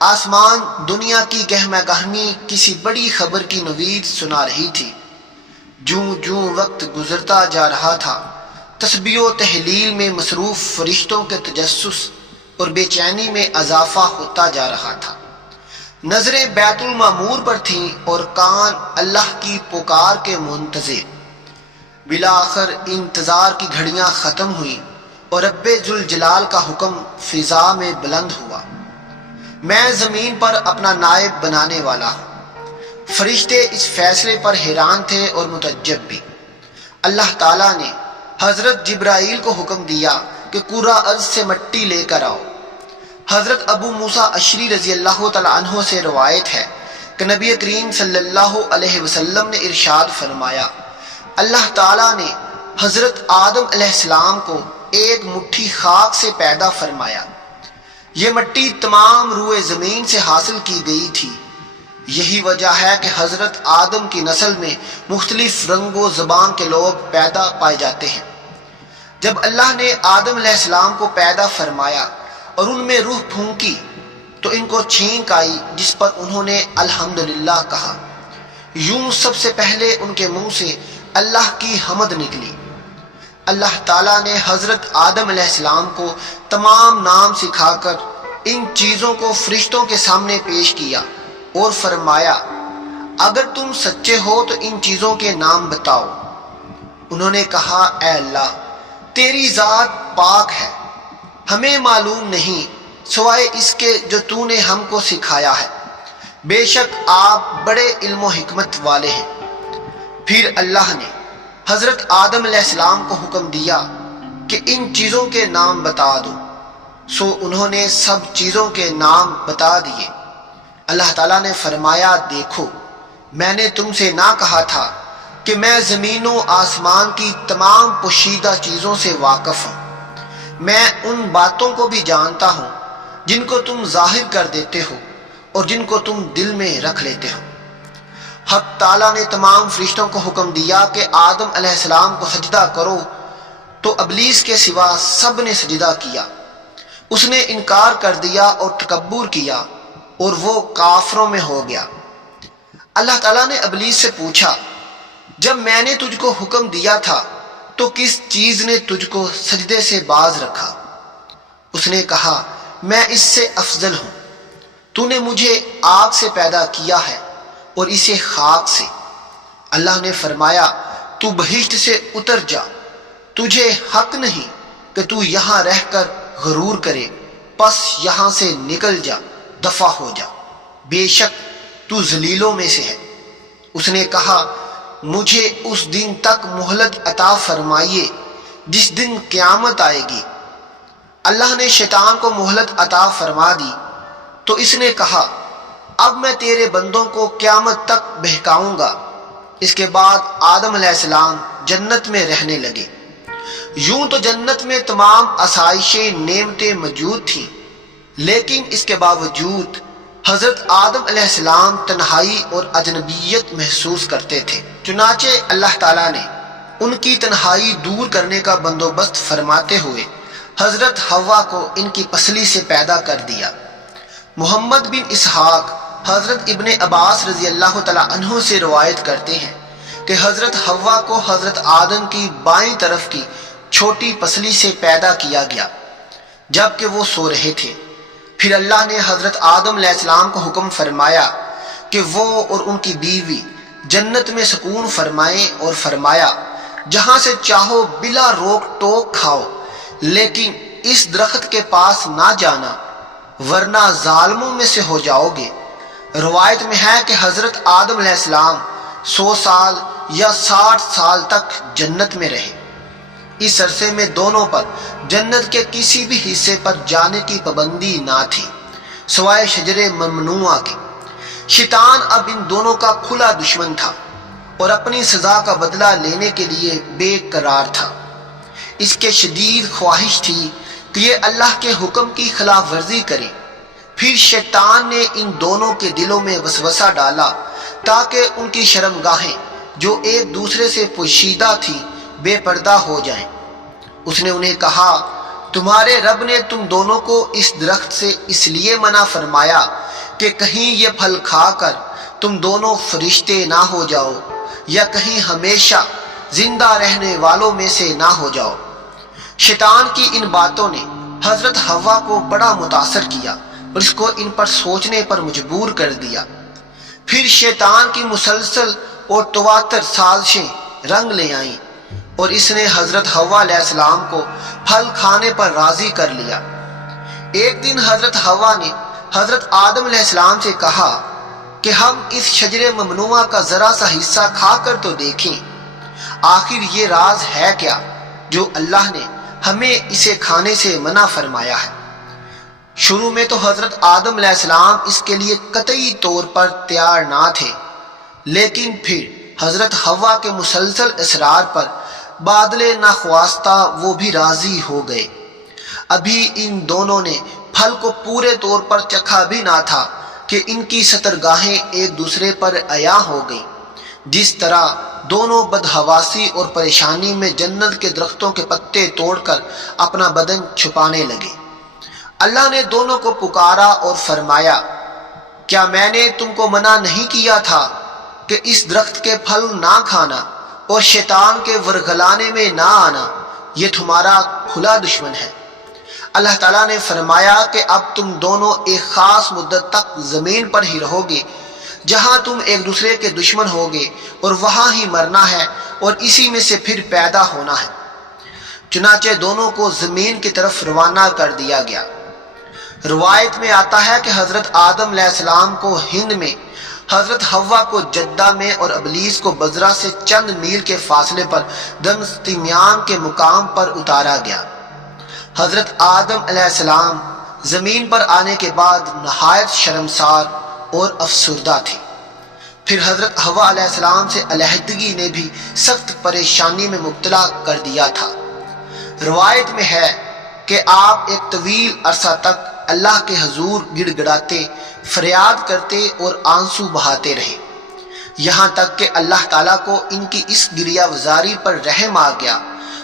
آسمان دنیا کی گہما گہمی کسی بڑی خبر کی نوید سنا رہی تھی۔ جوں جوں وقت گزرتا جا رہا تھا، تسبیح و تحلیل میں مصروف فرشتوں کے تجسس اور بے چینی میں اضافہ ہوتا جا رہا تھا۔ نظریں بیت المعمور پر تھیں اور کان اللہ کی پکار کے منتظر۔ بالآخر انتظار کی گھڑیاں ختم ہوئیں اور رب ذوالجلال کا حکم فضا میں بلند ہوا، میں زمین پر اپنا نائب بنانے والا ہوں۔ فرشتے اس فیصلے پر حیران تھے اور متعجب بھی۔ اللہ تعالیٰ نے حضرت جبرائیل کو حکم دیا کہ قرہ ارض سے مٹی لے کر آؤ۔ حضرت ابو موسیٰ اشعری رضی اللہ تعالیٰ عنہ سے روایت ہے کہ نبی کریم صلی اللہ علیہ وسلم نے ارشاد فرمایا، اللہ تعالیٰ نے حضرت آدم علیہ السلام کو ایک مٹھی خاک سے پیدا فرمایا۔ یہ مٹی تمام روئے زمین سے حاصل کی گئی تھی۔ یہی وجہ ہے کہ حضرت آدم کی نسل میں مختلف رنگ و زبان کے لوگ پیدا پائے جاتے ہیں۔ جب اللہ نے آدم علیہ السلام کو پیدا فرمایا اور ان میں روح پھونکی تو ان کو چھینک آئی، جس پر انہوں نے الحمدللہ کہا۔ یوں سب سے پہلے ان کے منہ سے اللہ کی حمد نکلی۔ اللہ تعالیٰ نے حضرت آدم علیہ السلام کو تمام نام سکھا کر ان چیزوں کو فرشتوں کے سامنے پیش کیا اور فرمایا، اگر تم سچے ہو تو ان چیزوں کے نام بتاؤ۔ انہوں نے کہا، اے اللہ، تیری ذات پاک ہے، ہمیں معلوم نہیں سوائے اس کے جو تو نے ہم کو سکھایا ہے، بے شک آپ بڑے علم و حکمت والے ہیں۔ پھر اللہ نے حضرت آدم علیہ السلام کو حکم دیا کہ ان چیزوں کے نام بتا دو، سو انہوں نے سب چیزوں کے نام بتا دیے۔ اللہ تعالیٰ نے فرمایا، دیکھو، میں نے تم سے نہ کہا تھا کہ میں زمین و آسمان کی تمام پوشیدہ چیزوں سے واقف ہوں؟ میں ان باتوں کو بھی جانتا ہوں جن کو تم ظاہر کر دیتے ہو اور جن کو تم دل میں رکھ لیتے ہو۔ حق تعالیٰ نے تمام فرشتوں کو حکم دیا کہ آدم علیہ السلام کو سجدہ کرو، تو ابلیس کے سوا سب نے سجدہ کیا۔ اس نے انکار کر دیا اور تکبر کیا اور وہ کافروں میں ہو گیا۔ اللہ تعالیٰ نے ابلیس سے پوچھا، جب میں نے تجھ کو حکم دیا تھا تو کس چیز نے تجھ کو سجدے سے باز رکھا؟ اس نے کہا، میں اس سے افضل ہوں، تو نے مجھے آگ سے پیدا کیا ہے اور اسے خاک سے۔ اللہ نے فرمایا، تو بہشت سے اتر جا، تجھے حق نہیں کہ تو یہاں رہ کر غرور کرے، پس یہاں سے نکل جا، دفع ہو جا، بے شک تو ذلیلوں میں سے ہے۔ اس نے کہا، مجھے اس دن تک مہلت عطا فرمائیے جس دن قیامت آئے گی۔ اللہ نے شیطان کو مہلت عطا فرما دی تو اس نے کہا، اب میں تیرے بندوں کو قیامت تک بہکاؤں گا۔ اس کے بعد آدم علیہ السلام جنت میں رہنے لگے۔ یوں تو جنت میں تمام آسائشیں نعمتیں موجود تھیں، لیکن اس کے باوجود حضرت آدم علیہ السلام تنہائی اور اجنبیت محسوس کرتے تھے۔ چنانچہ اللہ تعالیٰ نے ان کی تنہائی دور کرنے کا بندوبست فرماتے ہوئے حضرت حوا کو ان کی پسلی سے پیدا کر دیا۔ محمد بن اسحاق حضرت ابن عباس رضی اللہ تعالیٰ عنہ سے روایت کرتے ہیں کہ حضرت حوا کو حضرت آدم کی بائیں طرف کی چھوٹی پسلی سے پیدا کیا گیا جب کہ وہ سو رہے تھے۔ پھر اللہ نے حضرت آدم علیہ السلام کو حکم فرمایا کہ وہ اور ان کی بیوی جنت میں سکون فرمائیں اور فرمایا، جہاں سے چاہو بلا روک ٹوک کھاؤ، لیکن اس درخت کے پاس نہ جانا ورنہ ظالموں میں سے ہو جاؤ گے۔ روایت میں ہے کہ حضرت آدم علیہ السلام 100 سال یا 60 سال تک جنت میں رہے۔ اس عرصے میں دونوں پر جنت کے کسی بھی حصے پر جانے کی پابندی نہ تھی سوائے شجر ممنوعہ کے۔ شیطان اب ان دونوں کا کھلا دشمن تھا اور اپنی سزا کا بدلہ لینے کے لیے بے قرار تھا۔ اس کے شدید خواہش تھی کہ یہ اللہ کے حکم کی خلاف ورزی کرے۔ پھر شیطان نے ان دونوں کے دلوں میں وسوسہ ڈالا تاکہ ان کی شرمگاہیں جو ایک دوسرے سے پوشیدہ تھی بے پردہ ہو جائیں۔ اس نے انہیں کہا، تمہارے رب نے تم دونوں کو اس درخت سے اس لیے منع فرمایا کہ کہیں یہ پھل کھا کر تم دونوں فرشتے نہ ہو جاؤ یا کہیں ہمیشہ زندہ رہنے والوں میں سے نہ ہو جاؤ۔ شیطان کی ان باتوں نے حضرت حوا کو بڑا متاثر کیا اور اس کو ان پر سوچنے پر مجبور کر دیا۔ پھر شیطان کی مسلسل اور تواتر سازشیں رنگ لے آئیں اور اس نے حضرت حوا علیہ السلام کو پھل کھانے پر راضی کر لیا۔ ایک دن حضرت حوا نے حضرت آدم علیہ السلام سے کہا کہ ہم اس شجر ممنوعہ کا ذرا سا حصہ کھا کر تو دیکھیں، آخر یہ راز ہے کیا جو اللہ نے ہمیں اسے کھانے سے منع فرمایا ہے۔ شروع میں تو حضرت آدم علیہ السلام اس کے لیے قطعی طور پر تیار نہ تھے، لیکن پھر حضرت حوا کے مسلسل اصرار پر بادل ناخواستہ وہ بھی راضی ہو گئے۔ ابھی ان دونوں نے پھل کو پورے طور پر چکھا بھی نہ تھا کہ ان کی سترگاہیں ایک دوسرے پر عیاں ہو گئیں، جس طرح دونوں بدحواسی اور پریشانی میں جنت کے درختوں کے پتے توڑ کر اپنا بدن چھپانے لگے۔ اللہ نے دونوں کو پکارا اور فرمایا، کیا میں نے تم کو منع نہیں کیا تھا کہ اس درخت کے پھل نہ کھانا اور شیطان کے ورگلانے میں نہ آنا؟ یہ تمہارا کھلا دشمن ہے۔ اللہ تعالیٰ نے فرمایا کہ اب تم دونوں ایک خاص مدت تک زمین پر ہی رہو گے، جہاں تم ایک دوسرے کے دشمن ہوگے اور وہاں ہی مرنا ہے اور اسی میں سے پھر پیدا ہونا ہے۔ چنانچہ دونوں کو زمین کی طرف روانہ کر دیا گیا۔ روایت میں آتا ہے کہ حضرت آدم علیہ السلام کو ہند میں، حضرت حوا کو جدہ میں اور ابلیس کو بزرہ سے چند میل کے فاصلے پر دمشتیمیان کے مقام پر اتارا گیا۔ حضرت آدم علیہ السلام زمین پر آنے کے بعد نہایت شرمسار اور افسردہ تھے۔ پھر حضرت حوا علیہ السلام سے علیحدگی نے بھی سخت پریشانی میں مبتلا کر دیا تھا۔ روایت میں ہے کہ آپ ایک طویل عرصہ تک اللہ کے حضور گڑ گڑاتے، فریاد کرتے اور آنسو بہاتے رہے، یہاں تک کہ اللہ تعالیٰ کو ان کی اس گریہ وزاری پر رحم آ گیا،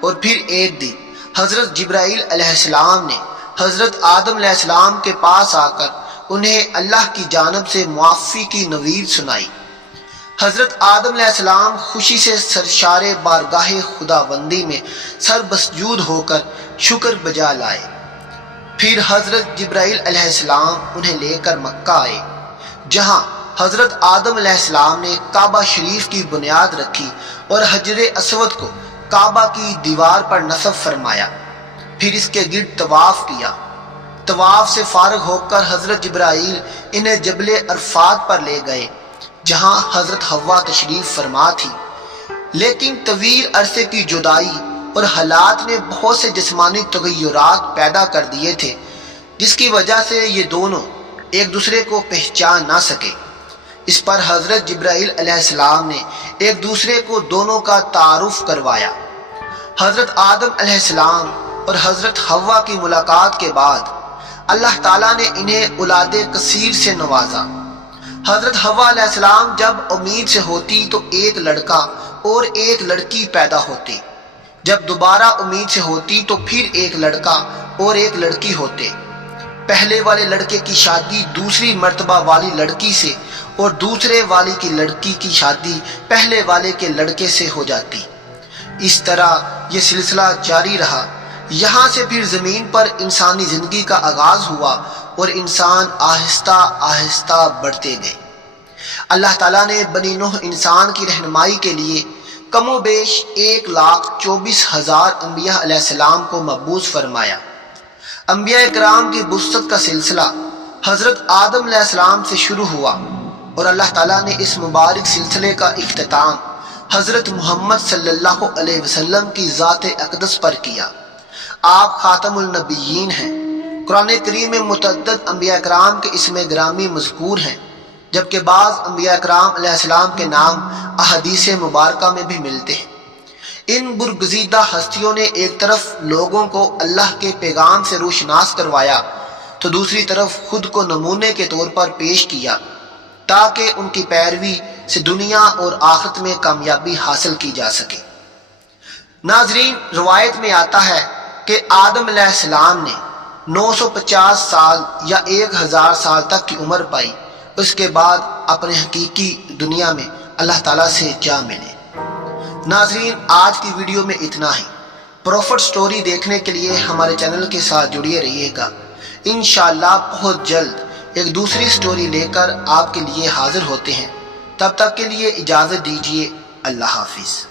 اور پھر ایک دن حضرت جبرائیل علیہ السلام نے حضرت آدم علیہ السلام کے پاس آ کر انہیں اللہ کی جانب سے معافی کی نوید سنائی۔ حضرت آدم علیہ السلام خوشی سے سرشار بارگاہ خداوندی میں سر بسجود ہو کر شکر بجا لائے۔ پھر حضرت جبرائیل علیہ السلام انہیں لے کر مکہ آئے، جہاں حضرت آدم علیہ السلام نے کعبہ شریف کی بنیاد رکھی اور حجر اسود کو کعبہ کی دیوار پر نصب فرمایا، پھر اس کے گرد طواف کیا۔ طواف سے فارغ ہو کر حضرت جبرائیل انہیں جبل عرفات پر لے گئے، جہاں حضرت حوا تشریف فرما تھی، لیکن طویل عرصے کی جدائی اور حالات نے بہت سے جسمانی تغیرات پیدا کر دیے تھے، جس کی وجہ سے یہ دونوں ایک دوسرے کو پہچان نہ سکے۔ اس پر حضرت جبرائیل علیہ السلام نے ایک دوسرے کو دونوں کا تعارف کروایا۔ حضرت آدم علیہ السلام اور حضرت حوا کی ملاقات کے بعد اللہ تعالیٰ نے انہیں اولاد کثیر سے نوازا۔ حضرت حوا علیہ السلام جب امید سے ہوتی تو ایک لڑکا اور ایک لڑکی پیدا ہوتے، جب دوبارہ امید سے ہوتی تو پھر ایک لڑکا اور ایک لڑکی ہوتے۔ پہلے والے لڑکے کی شادی دوسری مرتبہ والی لڑکی سے اور دوسرے والی کی لڑکی کی شادی پہلے والے کے لڑکے سے ہو جاتی۔ اس طرح یہ سلسلہ جاری رہا، یہاں سے پھر زمین پر انسانی زندگی کا آغاز ہوا اور انسان آہستہ آہستہ بڑھتے گئے۔ اللہ تعالیٰ نے بنی نوح انسان کی رہنمائی کے لیے کم و بیش 1,24,000 انبیاء علیہ السلام کو مبعوث فرمایا۔ انبیاء اکرام کی بعثت کا سلسلہ حضرت آدم علیہ السلام سے شروع ہوا، اور اللہ تعالیٰ نے اس مبارک سلسلے کا اختتام حضرت محمد صلی اللہ علیہ وسلم کی ذات اقدس پر کیا۔ آپ خاتم النبیین ہیں۔ قرآن کریم میں متعدد انبیاء کرام کے اسم گرامی مذکور ہیں، جبکہ بعض انبیاء کرام علیہ السلام کے نام احادیث مبارکہ میں بھی ملتے ہیں۔ ان برگزیدہ ہستیوں نے ایک طرف لوگوں کو اللہ کے پیغام سے روشناس کروایا تو دوسری طرف خود کو نمونے کے طور پر پیش کیا، تاکہ ان کی پیروی سے دنیا اور آخرت میں کامیابی حاصل کی جا سکے۔ ناظرین، روایت میں آتا ہے کہ آدم علیہ السلام نے 950 سال یا 1000 سال تک کی عمر پائی، اس کے بعد اپنے حقیقی دنیا میں اللہ تعالیٰ سے جا ملے۔ ناظرین، آج کی ویڈیو میں اتنا ہی۔ پروفٹ سٹوری دیکھنے کے لیے ہمارے چینل کے ساتھ جڑے رہیے گا۔ انشاءاللہ بہت جلد ایک دوسری سٹوری لے کر آپ کے لیے حاضر ہوتے ہیں۔ تب تک کے لیے اجازت دیجیے۔ اللہ حافظ۔